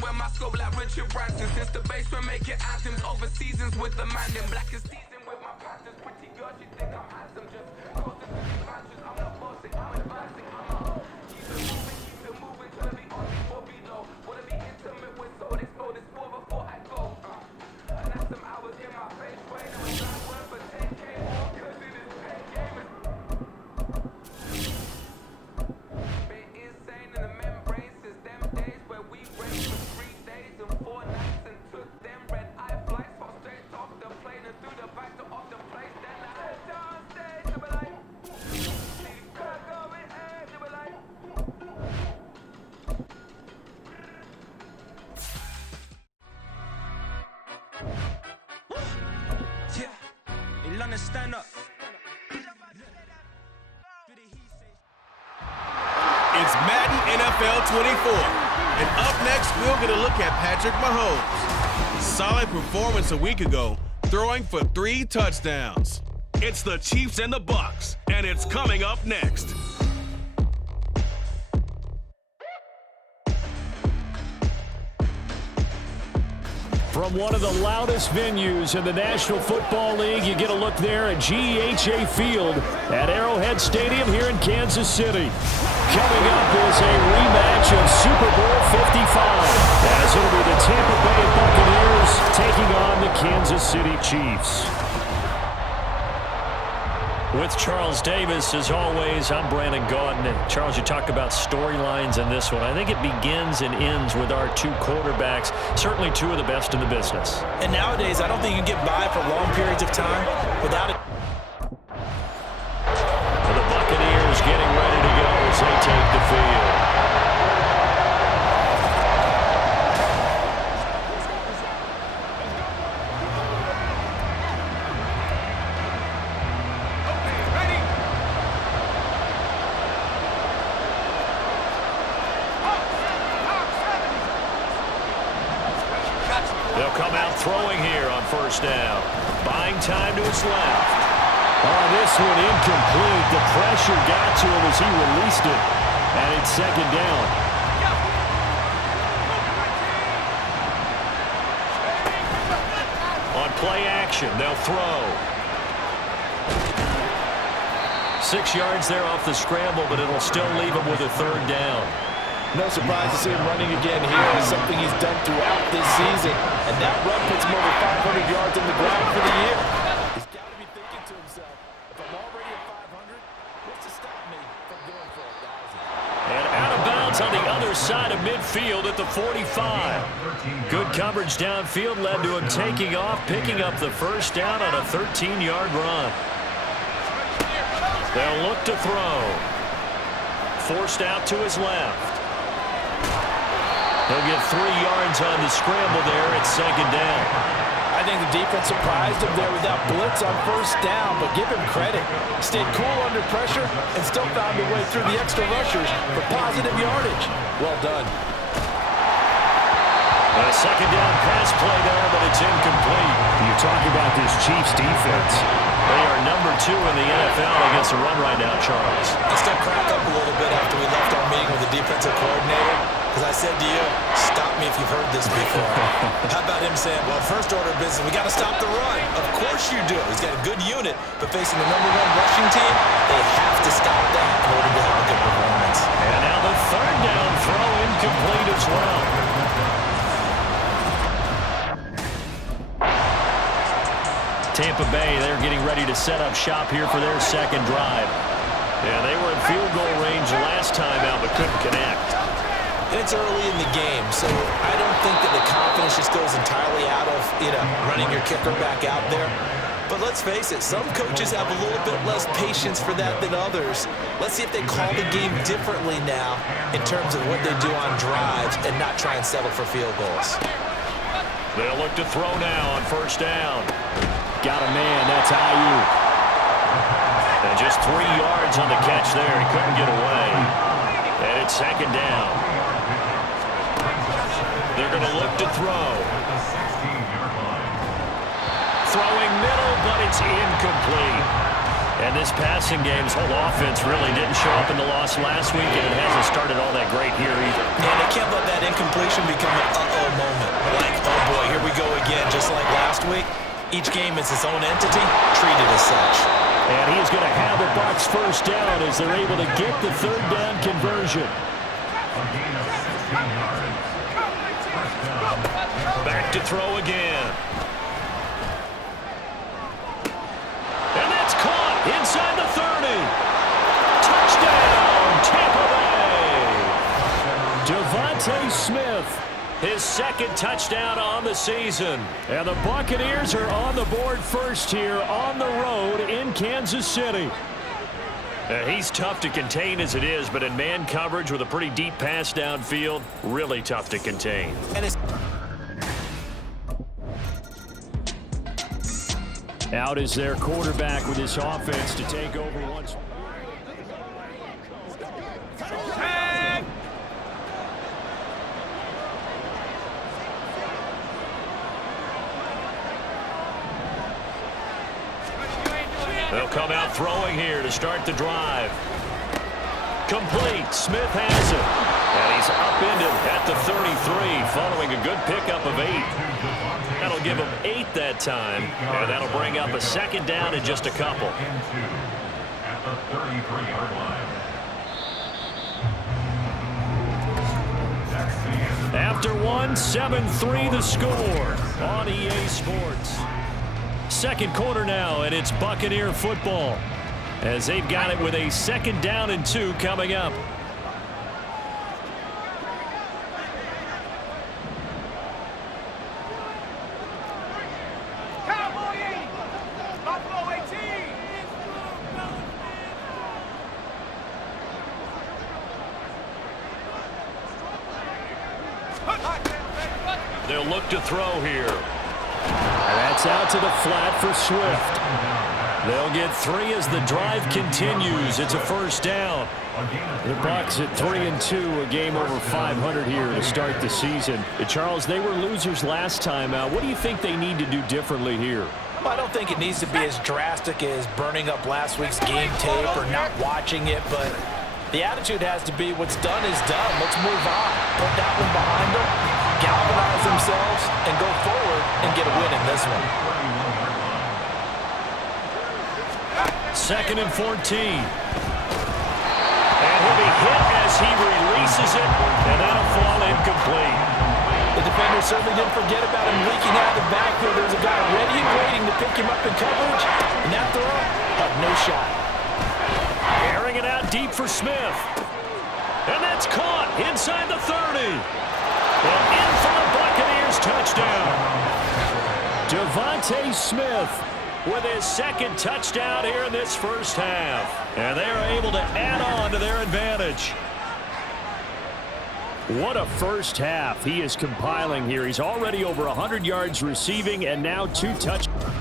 season when my scope like Richard Branson. Since the basement making anthems over seasons with the man in black is season with my patterns. Pretty girl, she think I'm handsome. Just close to the branches. I'm not bossing, I'm advancing. Keep it moving, trying to be on before below. Wanna be intimate with soul, explode this more before I go. And that's some hours in my face, waiting on that word for 10K more, cause it is pain gaming. Been insane in the membrane since them days where we raced for 3 days and 4 nights and took them red eye flights, fall straight off the plane and through the back door of the place. Then I head down stage, they were like, see the crowd going, hey, they were like. Yeah, Ilana, stand up. It's Madden NFL 24. And up next, we'll get a look at Patrick Mahomes. Solid performance a week ago, throwing for 3 touchdowns. It's the Chiefs and the Bucs, and it's coming up next. From one of the loudest venues in the National Football League, you get a look there at GEHA Field at Arrowhead Stadium here in Kansas City. Coming up is a rematch of Super Bowl 55, as it'll be the Tampa Bay Buccaneers taking on the Kansas City Chiefs. With Charles Davis, as always, I'm Brandon Gaudin. Charles, you talk about storylines in this one. I think it begins and ends with our 2 quarterbacks, certainly 2 of the best in the business. And nowadays, I don't think you can get by for long periods of time without it. The Buccaneers getting ready to go as they take the field. They'll come out throwing here on first down. Buying time to his left. Oh, this one incomplete. The pressure got to him as he released it. And it's second down. On play action, they'll throw. 6 yards there off the scramble, but it'll still leave him with a third down. No surprise to see him running again here. It's something he's done throughout this season. And that run puts him over 500 yards on the ground for the year. He's got to be thinking to himself, if I'm already at 500, what's to stop me from going for 1,000? And out of bounds on the other side of midfield at the 45. Good coverage downfield led to him taking off, picking up the first down on a 13-yard run. They'll look to throw. Forced out to his left. He'll get 3 yards on the scramble there at second down. I think the defense surprised him there without blitz on first down, but give him credit. Stayed cool under pressure and still found a way through the extra rushers for positive yardage. Well done. A second down pass play there, but it's incomplete. You talk about this Chiefs defense. They are number 2 in the NFL against the run right now, Charles. I still crack up a little bit after we left our meeting with the defensive coordinator. Because I said to you, stop me if you've heard this before. How about him saying, well, first order of business, we got to stop the run. Of course you do. He's got a good unit, but facing the #1 rushing team, they have to stop that in order to have a good performance. And now the third down throw incomplete as well. Tampa Bay, they're getting ready to set up shop here for their second drive. Yeah, they were in field goal range last time out, but couldn't connect. And it's early in the game, so I don't think that the confidence just goes entirely out of, running your kicker back out there. But let's face it, some coaches have a little bit less patience for that than others. Let's see if they call the game differently now in terms of what they do on drives and not try and settle for field goals. They'll look to throw now on first down. Got a man, that's Ayuk. And just 3 yards on the catch there. He couldn't get away. And it's second down. They're going to look to throw. Throwing middle, but it's incomplete. And this passing game's whole offense really didn't show up in the loss last week, and it hasn't started all that great here either. And they can't let that incompletion become an uh-oh moment. Like, oh boy, here we go again, just like last week. Each game is its own entity, treated as such. And he's going to have a Bucs first down as they're able to get the third down conversion. Back to throw again. And that's caught inside the 30. Touchdown, Tampa Bay. Devontae Smith, his second touchdown on the season. And the Buccaneers are on the board first here on the road in Kansas City. He's tough to contain as it is, but in man coverage with a pretty deep pass downfield, really tough to contain. And it's out is their quarterback with his offense to take over once. They'll come out throwing here to start the drive. Complete. Smith has it. And he's upended at the 33 following a good pickup of 8. That'll give him 8 that time. And that'll bring up a second down in just a couple. At the 33-yard line. After one, 7-3 the score on EA Sports. Second quarter now, and it's Buccaneer football as they've got it with a second down and 2 coming up. They'll look to throw here. That's out to the flat for Swift. They'll get 3 as the drive continues. It's a first down. The Bucs at 3-2, a game over 500 here to start the season. Charles, they were losers last time out. What do you think they need to do differently here? Well, I don't think it needs to be as drastic as burning up last week's game tape or not watching it, but the attitude has to be what's done is done. Let's move on. Put that one behind them, galvanize themselves, and go forward and get a win in this one. Second and 14. And he'll be hit as he releases it, and that'll fall incomplete. The defender certainly didn't forget about him leaking out of the backfield. There's a guy ready and waiting to pick him up in coverage, and that throw had no shot. Airing it out deep for Smith. And that's caught inside the 30. And in for the Buccaneers touchdown. Devontae Smith with his second touchdown here in this first half. And they're able to add on to their advantage. What a first half he is compiling here. He's already over 100 yards receiving and now 2 touchdowns.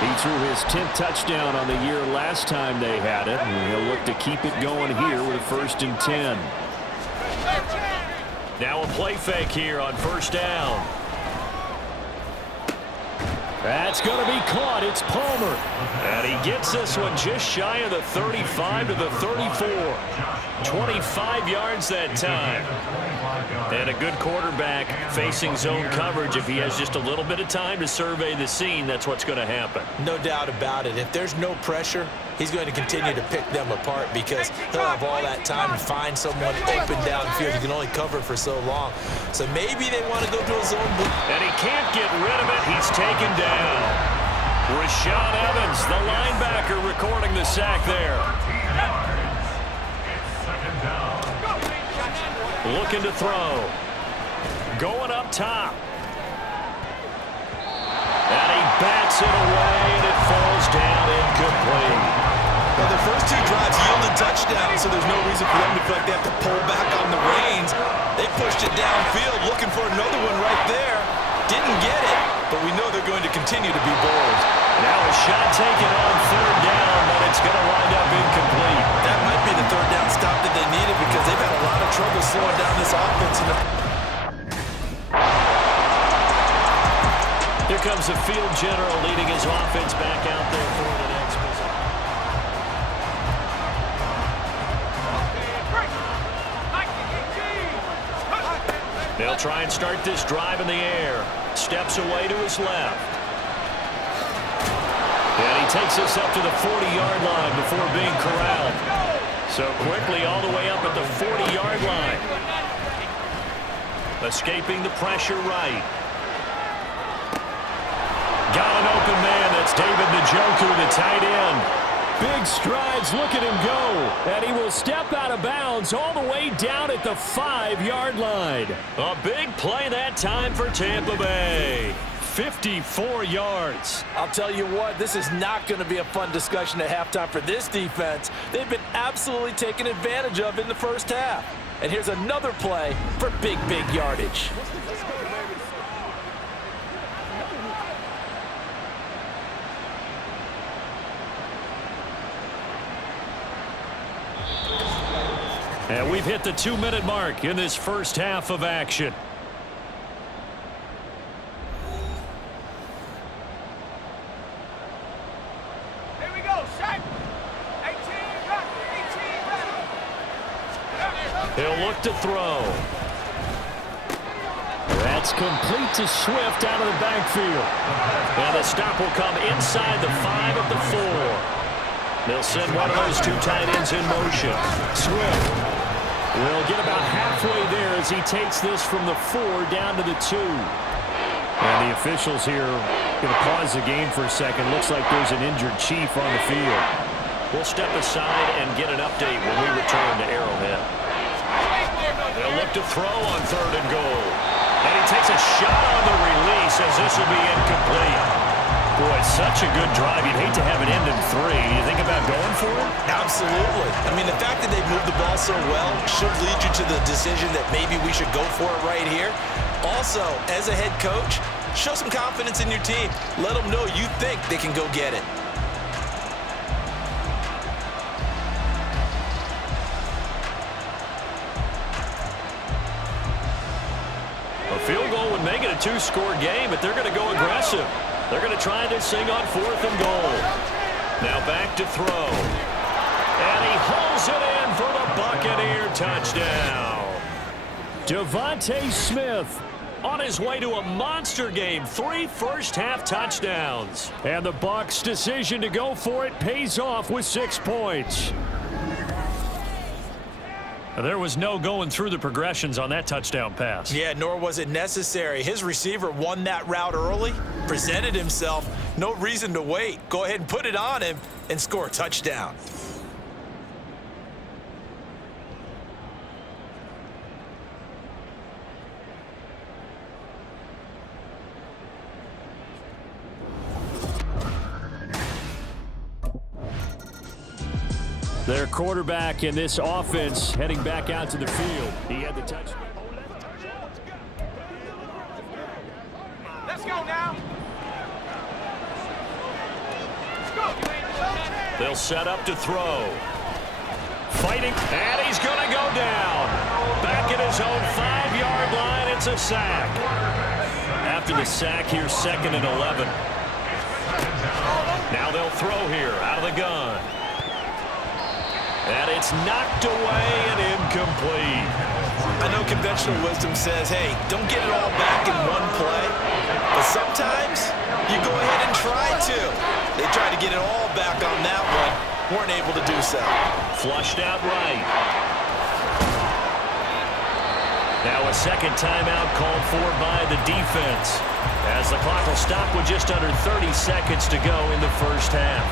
He threw his 10th touchdown on the year last time they had it, and he'll look to keep it going here with a 1st and 10. Now a play fake here on first down. That's going to be caught. It's Palmer. And he gets this one just shy of the 35 to the 34. 25 yards that time. And a good quarterback facing zone coverage. If he has just a little bit of time to survey the scene, that's what's going to happen. No doubt about it. If there's no pressure, he's going to continue to pick them apart because he'll have all that time to find someone open downfield. He can only cover for so long. So maybe they want to go to a zone blitz. And he can't get rid of it. He's taken down. Rashaan Evans, the linebacker, recording the sack there. Looking to throw. Going up top. And he bats it away, and it falls down incomplete. Well, the first 2 drives yielded touchdowns, so there's no reason for them to feel like they have to pull back on the reins. They pushed it downfield, looking for another one right there. Didn't get it, but we know they're going to continue to be bold. Now a shot taken on third down, but it's going to wind up incomplete. That might be the third down stop that they needed because they've had a lot of trouble slowing down this offense. Here comes the field general leading his offense back out there for the next possession. They'll try and start this drive in the air. Steps away to his left. And he takes us up to the 40-yard line before being corralled. So quickly all the way up at the 40-yard line. Escaping the pressure right. Got an open man. That's David Njoku, the tight end. Big strides. Look at him go. And he will step out of bounds all the way down at the 5-yard line. A big play that time for Tampa Bay. 54 yards. I'll tell you what, this is not going to be a fun discussion at halftime for this defense. They've been absolutely taken advantage of in the first half. And here's another play for big yardage. And we've hit the 2-minute mark in this first half of action. Here we go, Shaq. 18, He'll look to throw. That's complete to Swift out of the backfield. And the stop will come inside the 5 of the 4. They'll send one of those two tight ends in motion. Swift will get about halfway there as he takes this from the 4 down to the 2. And the officials here going to pause the game for a second. Looks like there's an injured Chief on the field. We'll step aside and get an update when we return to Arrowhead. They'll look to throw on 3rd and goal. And he takes a shot on the release as this will be incomplete. Boy, such a good drive. You'd hate to have it end in 3. Do you think about going for it? Absolutely. I mean, the fact that they moved the ball so well should lead you to the decision that maybe we should go for it right here. Also, as a head coach, show some confidence in your team. Let them know you think they can go get it. A field goal would make it a 2-score game, but they're going to go aggressive. They're going to try this thing on 4th and goal. Now back to throw. And he hauls it in for the Buccaneer touchdown. Devontae Smith on his way to a monster game. 3 first-half touchdowns. And the Bucs' decision to go for it pays off with 6 points. There was no going through the progressions on that touchdown pass. Yeah, nor was it necessary. His receiver won that route early, presented himself, no reason to wait. Go ahead and put it on him and score a touchdown. Their quarterback in this offense heading back out to the field. He had the touch. Let's go now. They'll set up to throw. Fighting, and he's going to go down. Back at his own 5-yard line, it's a sack. After the sack, here's 2nd and 11. Now they'll throw here out of the gun. And it's knocked away and incomplete. I know conventional wisdom says, hey, don't get it all back in one play. But sometimes you go ahead and try to. They tried to get it all back on that one. Weren't able to do so. Flushed out right. Now a second timeout called for by the defense, as the clock will stop with just under 30 seconds to go in the first half.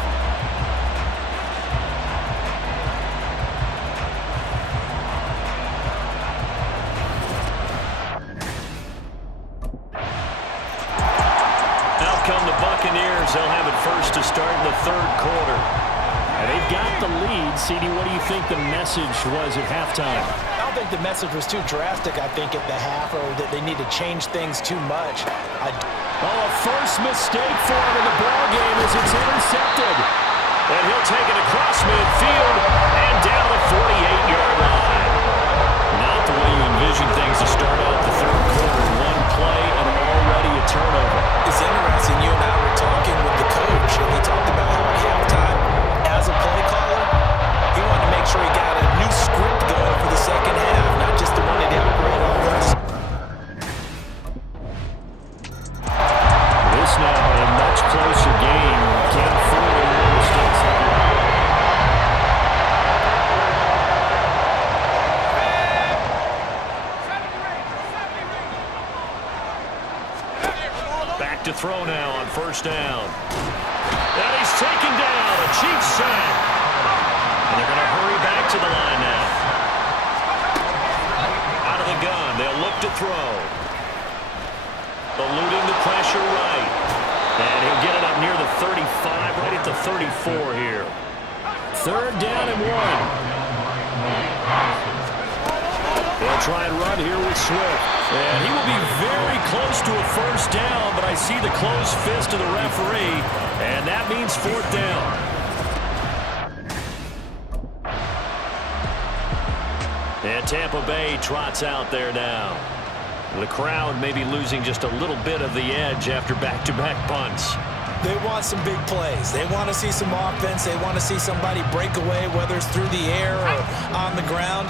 They'll have it first to start in the 3rd quarter. And they've got the lead. CD, what do you think the message was at halftime? I don't think the message was too drastic, I think, at the half, or that they need to change things too much. A first mistake for him in the ballgame as it's intercepted. And he'll take it across midfield and down the 48-yard line. Not the way you envision things to start out the 3rd quarter. One play and already a turnover. It's interesting Back to throw now on first down. And he's taken down. A Chiefs sack. And they're going to hurry back to the line now. Out of the gun. They'll look to throw. Eluding the pressure right. And he'll get it up near the 35, right at the 34 here. Third down and 1. They'll try and run here with Swift. And he will be very close to a first down, but I see the closed fist of the referee, and that means fourth down. And Tampa Bay trots out there now. The crowd may be losing just a little bit of the edge after back-to-back punts. They want some big plays. They want to see some offense. They want to see somebody break away, whether it's through the air or on the ground.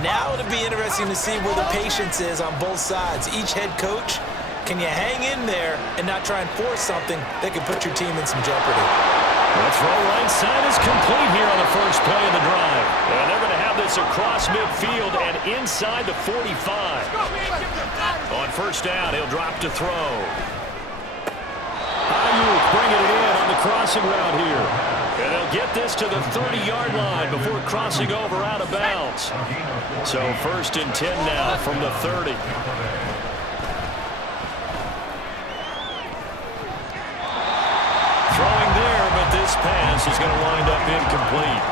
Now it'll be interesting to see where the patience is on both sides. Each head coach, can you hang in there and not try and force something that could put your team in some jeopardy? The throw right side is complete here on the first play of the drive. And they're going to have this across midfield and inside the 45. On first down, he'll drop to throw. Ayuk bringing it in on the crossing route here. And they'll get this to the 30-yard line before crossing over out of bounds. So first and 10 now from the 30. Throwing there, but this pass is going to wind up incomplete.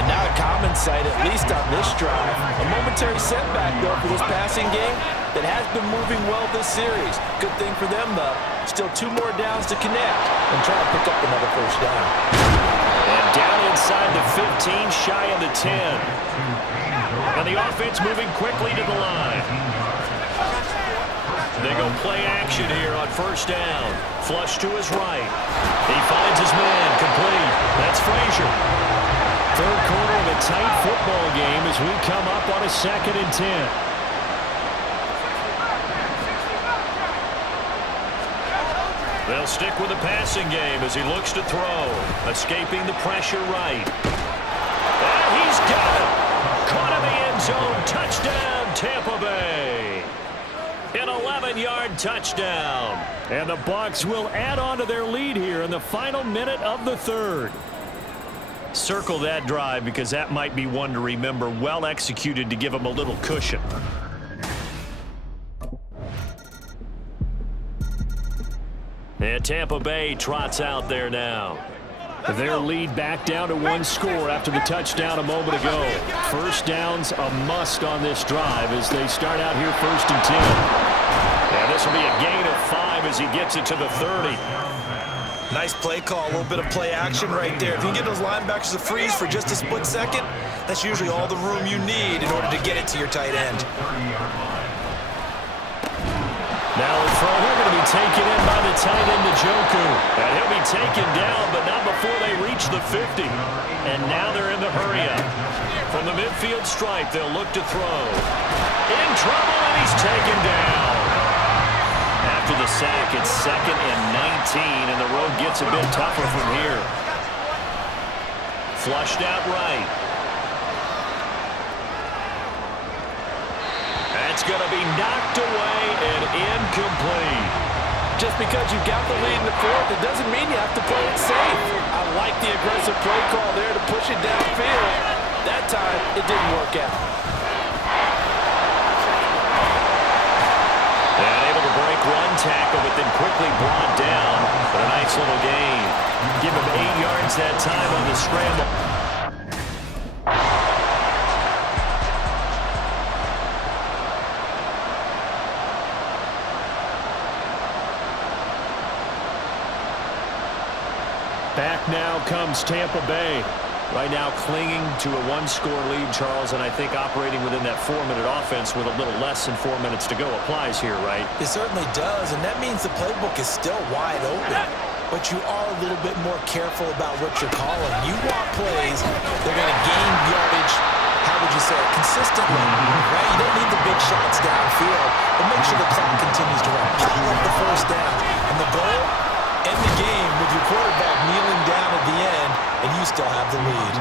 And not a common sight, at least on this drive. A momentary setback, though, for this passing game that has been moving well this series. Good thing for them, though. Still 2 more downs to connect and try to pick up another first down. And down inside the 15, shy of the 10. And the offense moving quickly to the line. They go play action here on first down. Flush to his right. He finds his man complete. That's Frazier. Third quarter of a tight football game as we come up on a 2nd and 10. They'll stick with the passing game as he looks to throw. Escaping the pressure right. And he's got it. Caught in the end zone. Touchdown, Tampa Bay. An 11-yard touchdown. And the Bucs will add on to their lead here in the final minute of the 3rd. Circle that drive because that might be one to remember. Well executed to give them a little cushion. And Tampa Bay trots out there now. Their lead back down to 1 score after the touchdown a moment ago. First down's a must on this drive as they start out here 1st and 10. And this will be a gain of 5 as he gets it to the 30. Nice play call, a little bit of play action right there. If you can get those linebackers to freeze for just a split second, that's usually all the room you need in order to get it to your tight end. Now the throw here going to be taken in by the tight end, Njoku. And he'll be taken down, but not before they reach the 50. And now they're in the hurry-up. From the midfield stripe, they'll look to throw. In trouble, and he's taken down. After the sack, it's 2nd and 19, and the road gets a bit tougher from here. Flushed out right. That's going to be knocked away and incomplete. Just because you've got the lead in the 4th, it doesn't mean you have to play it safe. I like the aggressive play call there to push it downfield. That time, it didn't work out. And able to break one tackle, but then quickly brought down. But a nice little gain. Give him 8 yards that time on the scramble. Back now comes Tampa Bay. Right now clinging to a 1-score lead, Charles, and I think operating within that 4-minute offense with a little less than 4 minutes to go applies here, right? It certainly does, and that means the playbook is still wide open. But you are a little bit more careful about what you're calling. You want plays, they're going to gain yardage, how would you say it, consistently, right? You don't need the big shots downfield, but make sure the clock continues to run. Pile up the first down. And the goal? End the game with your quarterback kneeling down at the end, and you still have the lead.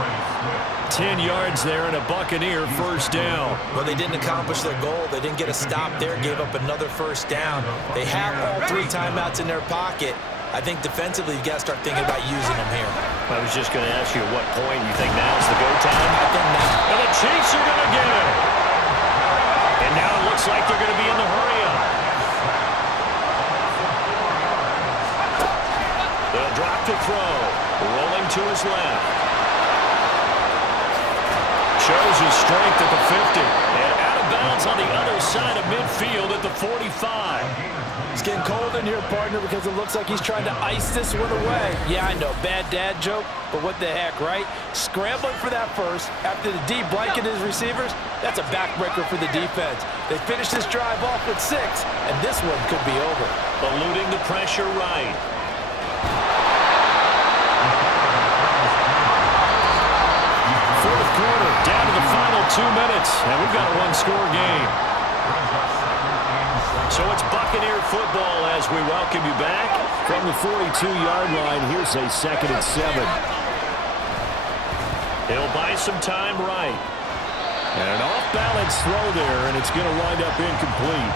about 10 yards there and a Buccaneer first down. Well, they didn't accomplish their goal. They didn't get a stop there, gave up another first down. They have all 3 timeouts in their pocket. I think defensively, you've got to start thinking about using them here. I was just going to ask you at what point you think now's the go time. I think now. And the Chiefs are going to get it. And now it looks like they're going to be in the hurry-up. They'll drop to throw. Rolling to his left. Shows his strength at the 50. And out of bounds on the other side of midfield at the 45. It's getting cold in here, partner, because it looks like he's trying to ice this one away. Yeah, I know, bad dad joke, but what the heck, right? Scrambling for that first after the D blanket his receivers, that's a backbreaker for the defense. They finish this drive off with 6, and this one could be over. Eluding the pressure right. Fourth quarter, down to the final 2 minutes, and we've got a one-score game. So it's Buccaneer football as we welcome you back. From the 42-yard line, here's a 2nd and 7. He'll buy some time right. And an off-balance throw there, and it's going to wind up incomplete.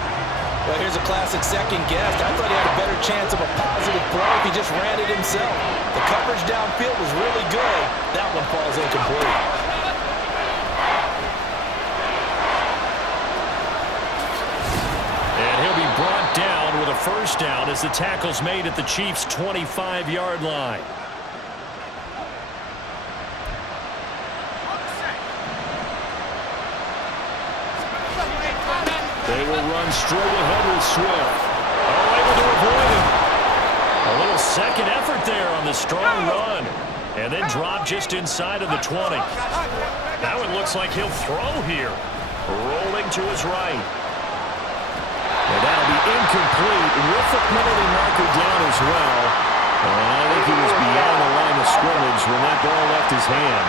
Well, here's a classic second guess. I thought he had a better chance of a positive throw if he just ran it himself. The coverage downfield was really good. That one falls incomplete. Brought down with a first down as the tackle's made at the Chiefs' 25-yard line. They will run straight ahead with Swift. Oh, able to avoid him. A little second effort there on the strong run. And then drop just inside of the 20. That one looks like he'll throw here. Rolling to his right. And that'll be incomplete with the penalty marker down as well. And I think he was beyond the line of scrimmage when that ball left his hand.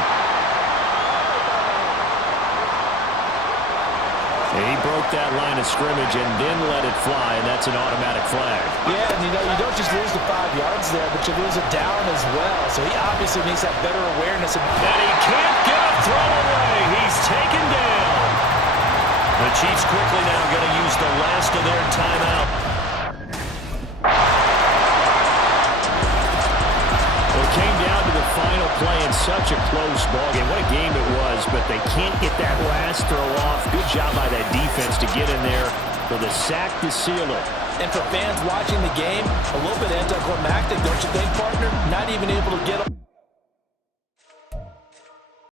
And he broke that line of scrimmage and then let it fly, and that's an automatic flag. Yeah, and you don't just lose the 5 yards there, but you lose it down as well. So he obviously needs that better awareness. And he can't get a throw away. He's taken down. The Chiefs quickly now going to use the last of their timeout. Well, it came down to the final play in such a close ballgame. What a game it was, but they can't get that last throw off. Good job by that defense to get in there for the sack to seal it. And for fans watching the game, a little bit anticlimactic, don't you think, partner? Not even able to get